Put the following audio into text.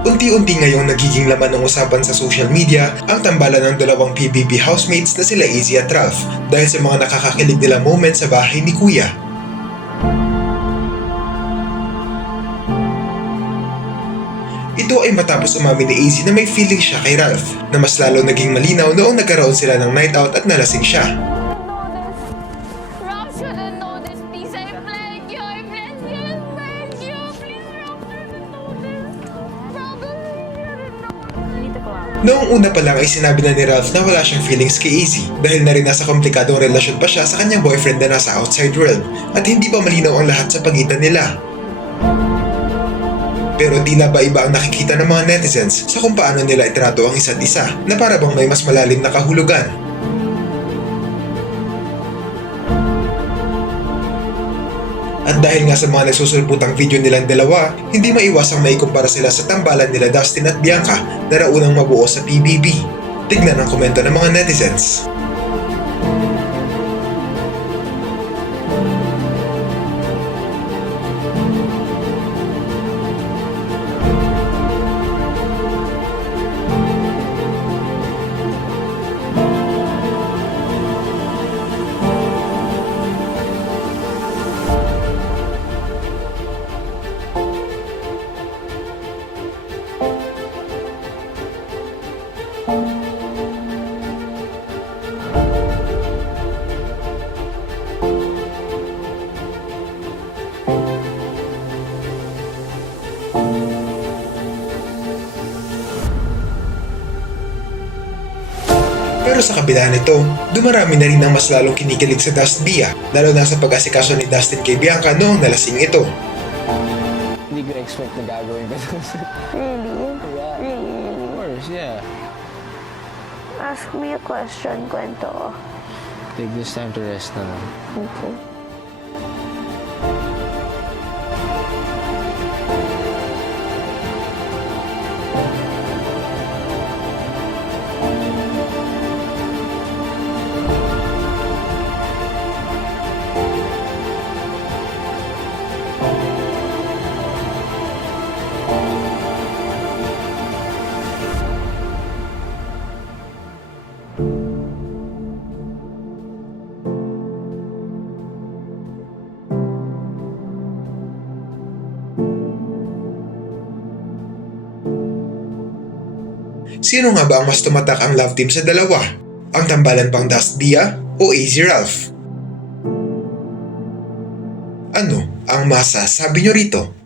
Unti-unti ngayong nagiging laman ng usapan sa social media ang tambalan ng dalawang PBB housemates na sila Izzy at Ralph dahil sa mga nakakakilig nila moment sa bahay ni Kuya. Ito ay matapos umamin ni Izzy na may feeling siya kay Ralph na mas lalo naging malinaw noong nagkaroon sila ng night out at nalasing siya. Rob shouldn't know this, please. I beg you. I beg you. Please, Rob shouldn't know this. Rob shouldn't know. Noong una pa lang ay sinabi na ni Ralph na wala siyang feelings kay Izzy dahil na rin nasa komplikadong relasyon pa siya sa kanyang boyfriend na nasa outside world at hindi pa malinaw ang lahat sa pagitan nila. Pero tila ba iba ang nakikita ng mga netizens sa kung paano nila itrato ang isa't isa na para bang may mas malalim na kahulugan. At dahil nga sa mga nagsusulputang video nilang dalawa, hindi maiwasang maikumpara sila sa tambalan nila Dustin at Bianca na raunang mabuo sa PBB. Tignan ang komento ng mga netizens. Pero sa kabila nito, dumarami na rin ang mas lalong kinikilig sa Dust Bia, lalo na sa pag-asikaso ni Dustin kay Bianca noong nalasing ito. Hindi ko expect na gagawin ko. Really? Yeah. Really? Of course, yeah. Ask me a question, kwento. Take this time to rest na lang. Okay. Sino nga ba ang mas tumatak ang love team sa dalawa? Ang tambalan bang Dust Bia o Izzy Ralph? Ano ang masasabi nyo rito?